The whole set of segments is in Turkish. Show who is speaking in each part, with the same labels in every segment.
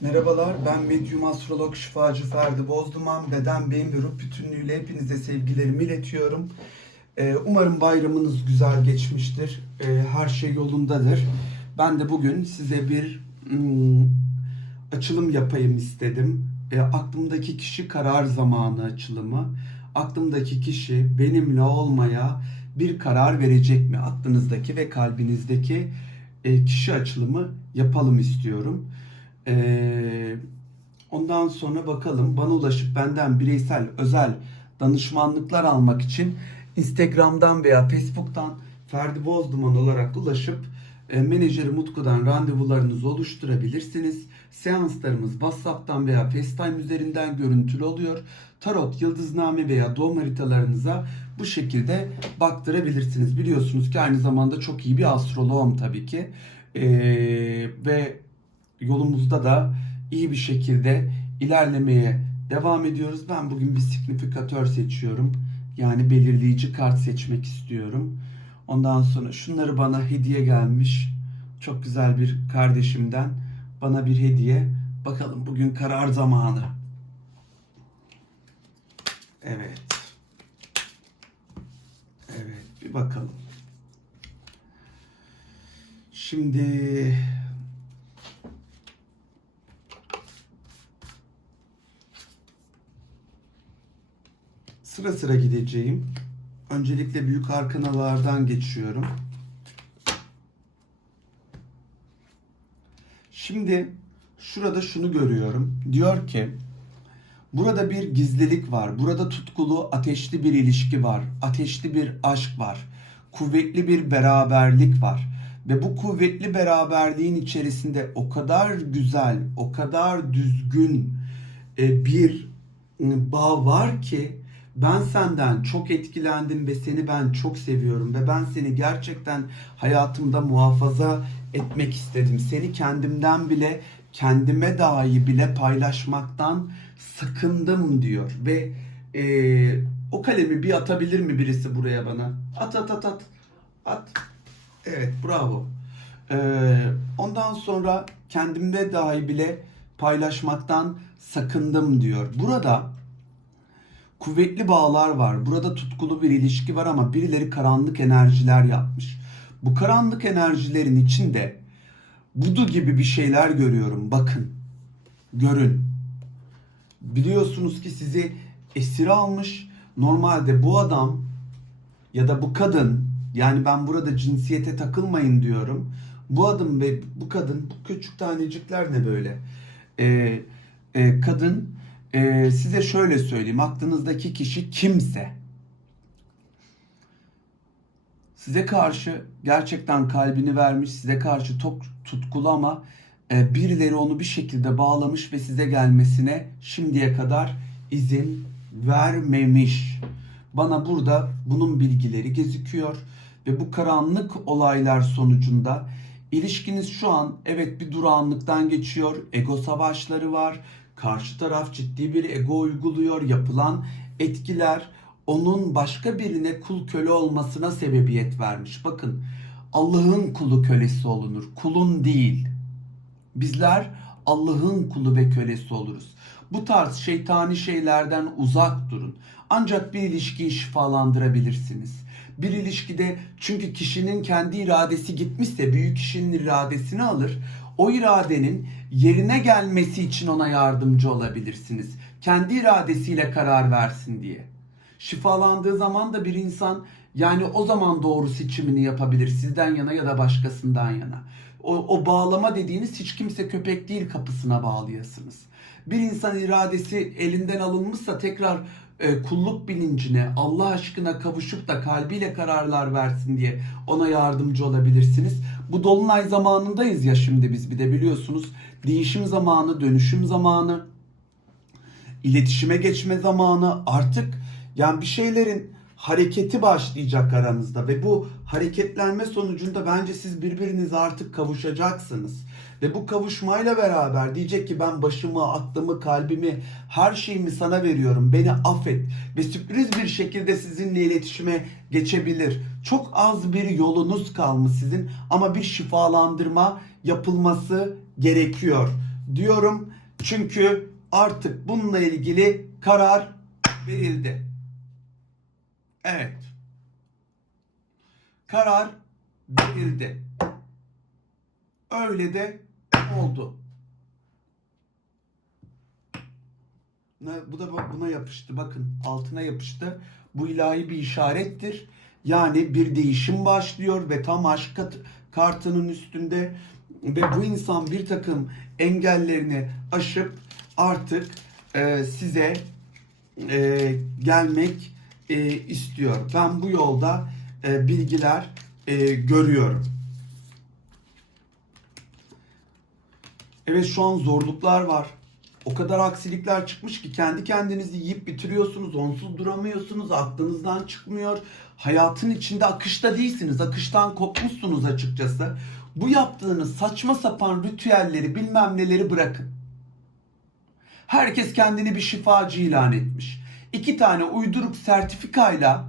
Speaker 1: Merhabalar, ben medyum astrolog şifacı Ferdi Bozduman. Beden, beyin ve ruh bütünlüğüyle hepinize sevgilerimi iletiyorum. Ee, umarım bayramınız güzel geçmiştir. Ee, her şey yolundadır. Ben de bugün size bir hmm, açılım yapayım istedim. Ee, aklımdaki kişi karar zamanı açılımı. Aklımdaki kişi benimle olmaya bir karar verecek mi? Aklınızdaki ve kalbinizdeki e, kişi açılımı yapalım istiyorum. Ee, ondan sonra bakalım bana ulaşıp benden bireysel özel danışmanlıklar almak için Instagram'dan veya Facebook'tan Ferdi Bozduman olarak ulaşıp e, menajeri Mutku'dan randevularınızı oluşturabilirsiniz. Seanslarımız WhatsApp'tan veya FaceTime üzerinden görüntülü oluyor. Tarot, yıldızname veya doğum haritalarınıza bu şekilde baktırabilirsiniz. Biliyorsunuz ki aynı zamanda çok iyi bir astroloğum tabii ki. Ee, ve yolumuzda da iyi bir şekilde ilerlemeye devam ediyoruz. Ben bugün bir signifikatör seçiyorum. Yani belirleyici kart seçmek istiyorum. Ondan sonra şunları bana hediye gelmiş. Çok güzel bir kardeşimden bana bir hediye. Bakalım bugün karar zamanı. Evet. Evet bir bakalım. Şimdi Sıra sıra gideceğim. Öncelikle büyük arkanalardan geçiyorum. Şimdi şurada şunu görüyorum. Diyor ki burada bir gizlilik var. Burada tutkulu ateşli bir ilişki var. Ateşli bir aşk var. Kuvvetli bir beraberlik var. Ve bu kuvvetli beraberliğin içerisinde o kadar güzel, o kadar düzgün e, bir e, bağ var ki ben senden çok etkilendim ve seni ben çok seviyorum ve ben seni gerçekten hayatımda muhafaza etmek istedim. Seni kendimden bile kendime dahi bile paylaşmaktan sakındım diyor ve e, o kalemi bir atabilir mi birisi buraya bana? At at at at at. Evet bravo. Ee, ondan sonra kendimde dahi bile paylaşmaktan sakındım diyor. Burada kuvvetli bağlar var. Burada tutkulu bir ilişki var ama birileri karanlık enerjiler yapmış. Bu karanlık enerjilerin içinde budu gibi bir şeyler görüyorum. Bakın. Görün. Biliyorsunuz ki sizi esir almış. Normalde bu adam ya da bu kadın yani ben burada cinsiyete takılmayın diyorum. Bu adam ve bu kadın bu küçük tanecikler ne böyle? Ee, e, kadın e, size şöyle söyleyeyim. Aklınızdaki kişi kimse size karşı gerçekten kalbini vermiş, size karşı çok tutkulu ama e, birileri onu bir şekilde bağlamış ve size gelmesine şimdiye kadar izin vermemiş. Bana burada bunun bilgileri gözüküyor ve bu karanlık olaylar sonucunda ilişkiniz şu an evet bir durağanlıktan geçiyor. Ego savaşları var. Karşı taraf ciddi bir ego uyguluyor. Yapılan etkiler onun başka birine kul köle olmasına sebebiyet vermiş. Bakın Allah'ın kulu kölesi olunur. Kulun değil. Bizler Allah'ın kulu ve kölesi oluruz. Bu tarz şeytani şeylerden uzak durun. Ancak bir ilişkiyi şifalandırabilirsiniz. Bir ilişkide çünkü kişinin kendi iradesi gitmişse büyük kişinin iradesini alır. O iradenin yerine gelmesi için ona yardımcı olabilirsiniz. Kendi iradesiyle karar versin diye. Şifalandığı zaman da bir insan yani o zaman doğru seçimini yapabilir sizden yana ya da başkasından yana. O, o bağlama dediğiniz hiç kimse köpek değil kapısına bağlayasınız. Bir insan iradesi elinden alınmışsa tekrar kulluk bilincine, Allah aşkına kavuşup da kalbiyle kararlar versin diye ona yardımcı olabilirsiniz. Bu dolunay zamanındayız ya şimdi biz bir de biliyorsunuz. Değişim zamanı, dönüşüm zamanı, iletişime geçme zamanı artık yani bir şeylerin hareketi başlayacak aranızda ve bu hareketlenme sonucunda bence siz birbirinize artık kavuşacaksınız. Ve bu kavuşmayla beraber diyecek ki ben başımı, aklımı, kalbimi, her şeyimi sana veriyorum. Beni affet. Ve sürpriz bir şekilde sizinle iletişime geçebilir. Çok az bir yolunuz kalmış sizin ama bir şifalandırma yapılması gerekiyor. diyorum. Çünkü artık bununla ilgili karar verildi. Evet. Karar verildi. Öyle de oldu. Bu da buna yapıştı. Bakın altına yapıştı. Bu ilahi bir işarettir. Yani bir değişim başlıyor ve tam aşk kartının üstünde ve bu insan bir takım engellerini aşıp artık e, size e, gelmek e, istiyor. Ben bu yolda e, bilgiler e, görüyorum. Evet şu an zorluklar var. O kadar aksilikler çıkmış ki kendi kendinizi yiyip bitiriyorsunuz. Onsuz duramıyorsunuz. Aklınızdan çıkmıyor. Hayatın içinde akışta değilsiniz. Akıştan kopmuşsunuz açıkçası. Bu yaptığınız saçma sapan ritüelleri bilmem neleri bırakın. Herkes kendini bir şifacı ilan etmiş. İki tane uyduruk sertifikayla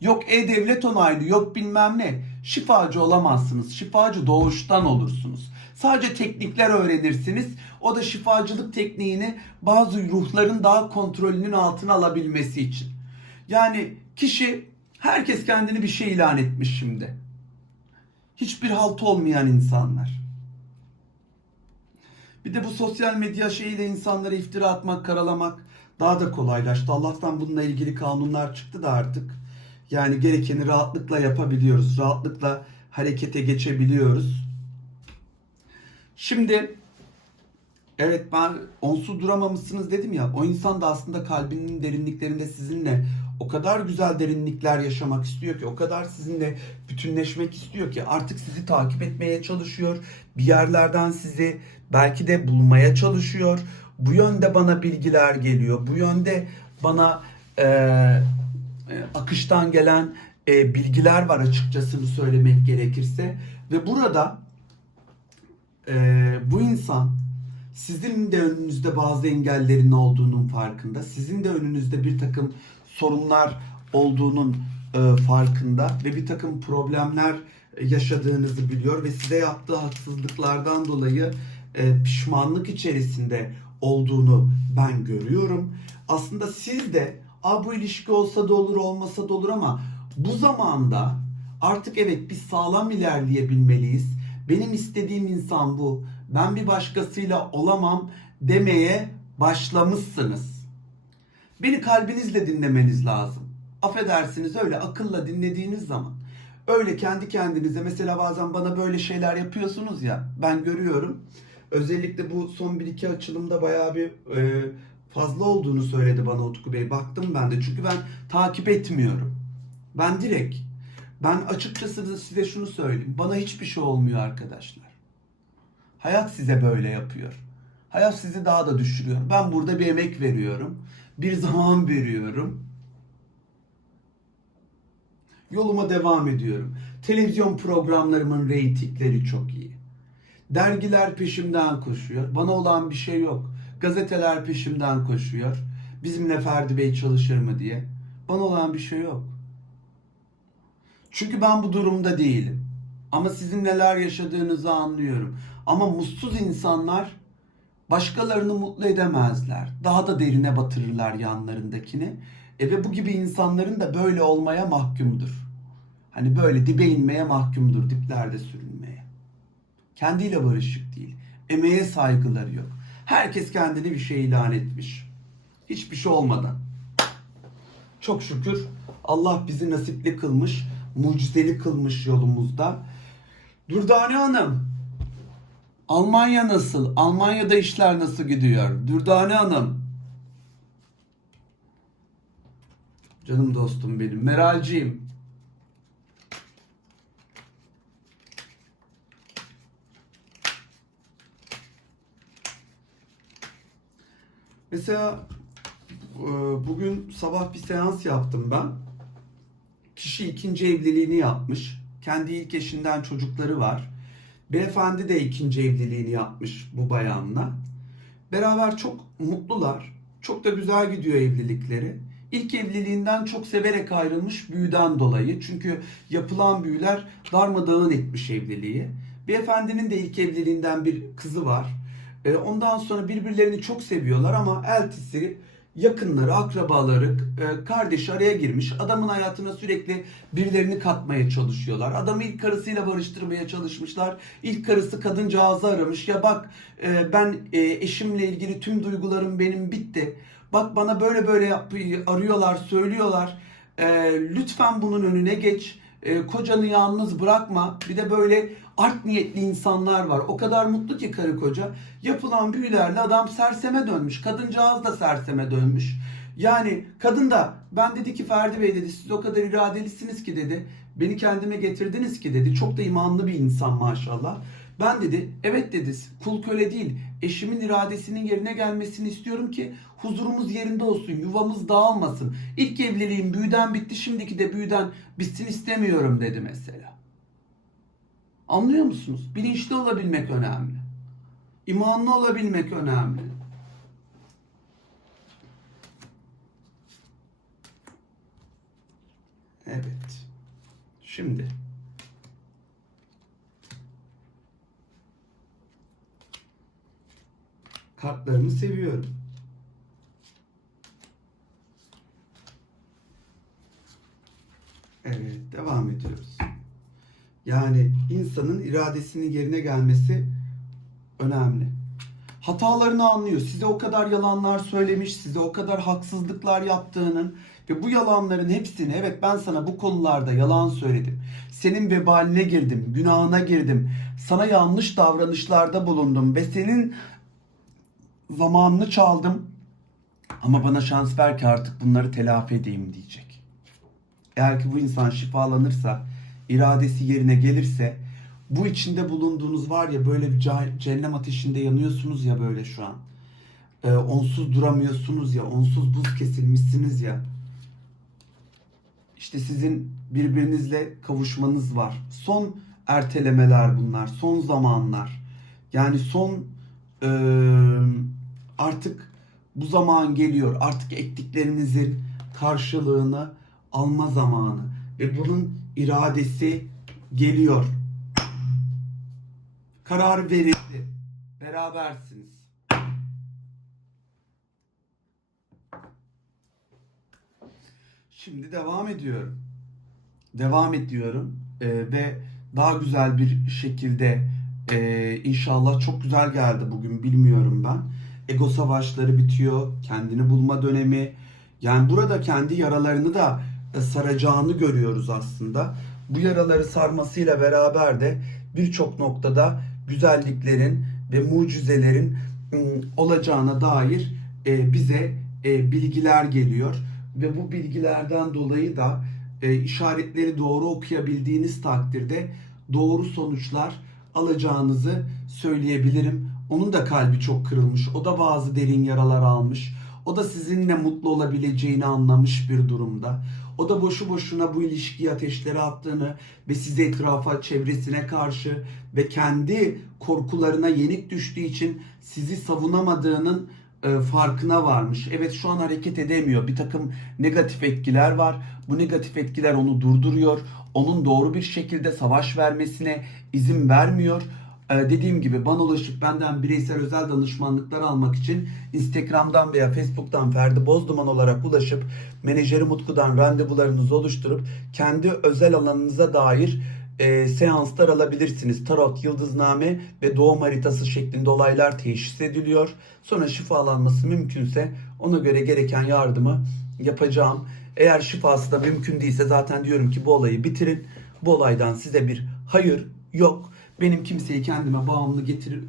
Speaker 1: yok e-devlet onaylı yok bilmem ne şifacı olamazsınız. Şifacı doğuştan olursunuz. Sadece teknikler öğrenirsiniz. O da şifacılık tekniğini bazı ruhların daha kontrolünün altına alabilmesi için. Yani kişi herkes kendini bir şey ilan etmiş şimdi. Hiçbir halt olmayan insanlar. Bir de bu sosyal medya şeyiyle insanlara iftira atmak, karalamak daha da kolaylaştı. Allah'tan bununla ilgili kanunlar çıktı da artık. Yani gerekeni rahatlıkla yapabiliyoruz. Rahatlıkla harekete geçebiliyoruz. Şimdi evet ben onsuz duramamışsınız dedim ya. O insan da aslında kalbinin derinliklerinde sizinle o kadar güzel derinlikler yaşamak istiyor ki, o kadar sizinle bütünleşmek istiyor ki artık sizi takip etmeye çalışıyor. Bir yerlerden sizi belki de bulmaya çalışıyor. Bu yönde bana bilgiler geliyor. Bu yönde bana e, e, akıştan gelen e, bilgiler var açıkçasını söylemek gerekirse. Ve burada e, bu insan sizin de önünüzde bazı engellerin olduğunun farkında. Sizin de önünüzde bir takım sorunlar olduğunun e, farkında ve bir takım problemler yaşadığınızı biliyor ve size yaptığı haksızlıklardan dolayı e, pişmanlık içerisinde olduğunu ben görüyorum. Aslında siz de Aa, bu ilişki olsa da olur olmasa da olur ama bu zamanda artık evet biz sağlam ilerleyebilmeliyiz. Benim istediğim insan bu. Ben bir başkasıyla olamam demeye başlamışsınız. Beni kalbinizle dinlemeniz lazım. Affedersiniz öyle akılla dinlediğiniz zaman. Öyle kendi kendinize mesela bazen bana böyle şeyler yapıyorsunuz ya ben görüyorum. Özellikle bu son 1-2 açılımda bayağı bir e, fazla olduğunu söyledi bana Utku Bey. Baktım ben de çünkü ben takip etmiyorum. Ben direkt ben açıkçası size şunu söyleyeyim. Bana hiçbir şey olmuyor arkadaşlar. Hayat size böyle yapıyor. Hayat sizi daha da düşürüyor. Ben burada bir emek veriyorum. Bir zaman veriyorum. Yoluma devam ediyorum. Televizyon programlarımın reytingleri çok iyi. Dergiler peşimden koşuyor. Bana olan bir şey yok. Gazeteler peşimden koşuyor. Bizimle Ferdi Bey çalışır mı diye. Bana olan bir şey yok. Çünkü ben bu durumda değilim. Ama sizin neler yaşadığınızı anlıyorum. Ama mutsuz insanlar başkalarını mutlu edemezler. Daha da derine batırırlar yanlarındakini. E ve bu gibi insanların da böyle olmaya mahkumdur. Hani böyle dibe inmeye mahkumdur, diplerde sürünmeye. Kendiyle barışık değil. Emeğe saygıları yok. Herkes kendini bir şey ilan etmiş. Hiçbir şey olmadan. Çok şükür Allah bizi nasipli kılmış, mucizeli kılmış yolumuzda. Dürdane Hanım, Almanya nasıl? Almanya'da işler nasıl gidiyor? Dürdane Hanım. Canım dostum benim. Meralciğim. Mesela e, bugün sabah bir seans yaptım ben. Kişi ikinci evliliğini yapmış. Kendi ilk eşinden çocukları var. Beyefendi de ikinci evliliğini yapmış bu bayanla. Beraber çok mutlular. Çok da güzel gidiyor evlilikleri. İlk evliliğinden çok severek ayrılmış büyüden dolayı. Çünkü yapılan büyüler darmadağın etmiş evliliği. Beyefendinin de ilk evliliğinden bir kızı var. E, ondan sonra birbirlerini çok seviyorlar ama eltisi yakınları, akrabaları, e, kardeşi araya girmiş. Adamın hayatına sürekli birilerini katmaya çalışıyorlar. Adamı ilk karısıyla barıştırmaya çalışmışlar. İlk karısı kadıncağızı aramış. Ya bak e, ben eşimle ilgili tüm duygularım benim bitti. Bak bana böyle böyle arıyorlar, söylüyorlar. Lütfen bunun önüne geç. E, kocanı yalnız bırakma. Bir de böyle art niyetli insanlar var. O kadar mutlu ki karı koca. Yapılan büyülerle adam serseme dönmüş. Kadıncağız da serseme dönmüş. Yani kadın da ben dedi ki Ferdi Bey dedi siz o kadar iradelisiniz ki dedi. Beni kendime getirdiniz ki dedi. Çok da imanlı bir insan maşallah. Ben dedi evet dedi kul köle değil. Eşimin iradesinin yerine gelmesini istiyorum ki huzurumuz yerinde olsun. Yuvamız dağılmasın. İlk evliliğim büyüden bitti. Şimdiki de büyüden bitsin istemiyorum dedi mesela. Anlıyor musunuz? Bilinçli olabilmek önemli. İmanlı olabilmek önemli. Evet. Şimdi kartlarımı seviyorum. Evet, devam ediyoruz. Yani insanın iradesinin yerine gelmesi önemli. Hatalarını anlıyor. Size o kadar yalanlar söylemiş, size o kadar haksızlıklar yaptığının ve bu yalanların hepsini evet ben sana bu konularda yalan söyledim. Senin vebaline girdim, günahına girdim. Sana yanlış davranışlarda bulundum ve senin zamanını çaldım. Ama bana şans ver ki artık bunları telafi edeyim diyecek. Eğer ki bu insan şifalanırsa, iradesi yerine gelirse bu içinde bulunduğunuz var ya böyle bir ce- cehennem ateşinde yanıyorsunuz ya böyle şu an. Ee, onsuz duramıyorsunuz ya, onsuz buz kesilmişsiniz ya. İşte sizin birbirinizle kavuşmanız var. Son ertelemeler bunlar, son zamanlar. Yani son eee, artık bu zaman geliyor. Artık ektiklerinizin karşılığını alma zamanı ve bunun iradesi geliyor. Karar verildi. Berabersiniz. Şimdi devam ediyorum. Devam ediyorum Ee, ve daha güzel bir şekilde e, inşallah çok güzel geldi bugün bilmiyorum ben. Ego savaşları bitiyor, kendini bulma dönemi. Yani burada kendi yaralarını da e, saracağını görüyoruz aslında. Bu yaraları sarmasıyla beraber de birçok noktada güzelliklerin ve mucizelerin ım, olacağına dair e, bize e, bilgiler geliyor ve bu bilgilerden dolayı da işaretleri doğru okuyabildiğiniz takdirde doğru sonuçlar alacağınızı söyleyebilirim. Onun da kalbi çok kırılmış. O da bazı derin yaralar almış. O da sizinle mutlu olabileceğini anlamış bir durumda. O da boşu boşuna bu ilişkiye ateşleri attığını ve sizi etrafa, çevresine karşı ve kendi korkularına yenik düştüğü için sizi savunamadığının e, farkına varmış. Evet şu an hareket edemiyor. Bir takım negatif etkiler var. Bu negatif etkiler onu durduruyor. Onun doğru bir şekilde savaş vermesine izin vermiyor. Ee, dediğim gibi bana ulaşıp benden bireysel özel danışmanlıklar almak için Instagram'dan veya Facebook'tan Ferdi Bozduman olarak ulaşıp menajeri Mutku'dan randevularınızı oluşturup kendi özel alanınıza dair e, seanslar alabilirsiniz. Tarot, yıldızname ve doğum haritası şeklinde olaylar teşhis ediliyor. Sonra şifalanması mümkünse ona göre gereken yardımı yapacağım. Eğer şifası da mümkün değilse zaten diyorum ki bu olayı bitirin. Bu olaydan size bir hayır yok. Benim kimseyi kendime bağımlı getir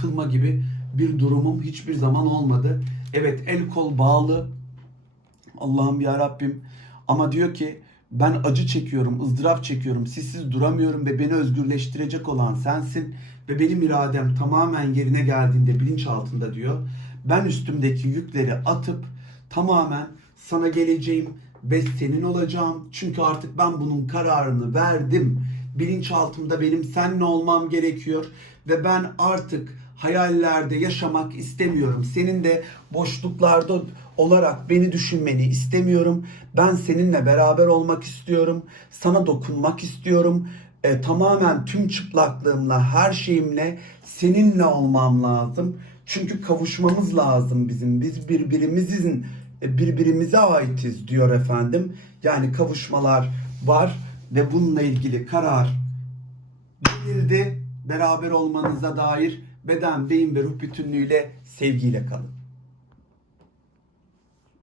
Speaker 1: kılma gibi bir durumum hiçbir zaman olmadı. Evet el kol bağlı. Allah'ım ya Rabbim. Ama diyor ki ben acı çekiyorum, ızdırap çekiyorum, sizsiz duramıyorum ve beni özgürleştirecek olan sensin ve benim iradem tamamen yerine geldiğinde bilinç altında diyor. Ben üstümdeki yükleri atıp tamamen sana geleceğim ve senin olacağım. Çünkü artık ben bunun kararını verdim. Bilinçaltımda benim seninle olmam gerekiyor ve ben artık hayallerde yaşamak istemiyorum. Senin de boşluklarda olarak beni düşünmeni istemiyorum. Ben seninle beraber olmak istiyorum. Sana dokunmak istiyorum. e, tamamen tüm çıplaklığımla, her şeyimle seninle olmam lazım. Çünkü kavuşmamız lazım bizim. Biz birbirimizin e, birbirimize aitiz diyor efendim. Yani kavuşmalar var ve bununla ilgili karar verildi. Beraber olmanıza dair beden, beyin ve ruh bütünlüğüyle sevgiyle kalın.